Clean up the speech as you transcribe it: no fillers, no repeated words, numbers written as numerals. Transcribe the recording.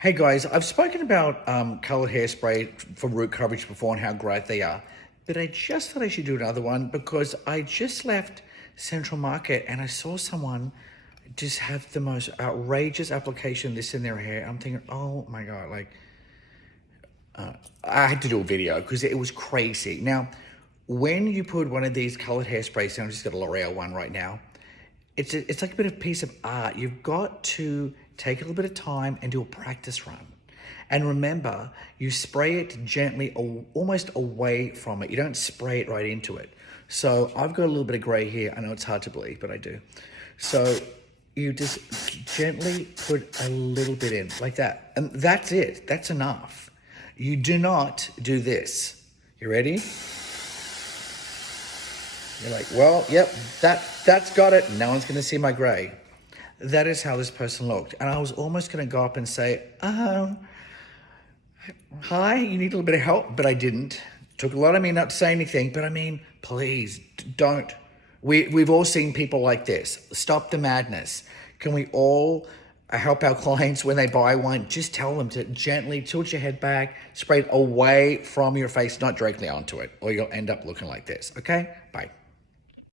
Hey guys, I've spoken about colored hairspray for root coverage before and how great they are, but I just thought I should do another one because I just left Central Market and I saw someone just have the most outrageous application of this in their hair. I'm thinking, oh my God, like I had to do a video because it was crazy. Now, when you put one of these colored hairsprays, and I've just got a L'Oreal one right now, it's like a bit of piece of art. You've got to take a little bit of time and do a practice run. And remember, you spray it gently, almost away from it. You don't spray it right into it. So I've got a little bit of gray here. I know it's hard to believe, but I do. So you just gently put a little bit in like that. And that's it. That's enough. You do not do this. You ready? You're like, well, yep, that's got it. No one's gonna see my gray. That is how this person looked. And I was almost gonna go up and say, hi, you need a little bit of help, but I didn't. Took a lot of me not to say anything, but I mean, please don't. We've all seen people like this. Stop the madness. Can we all help our clients when they buy one? Just tell them to gently tilt your head back, spray it away from your face, not directly onto it, or you'll end up looking like this, okay? Bye.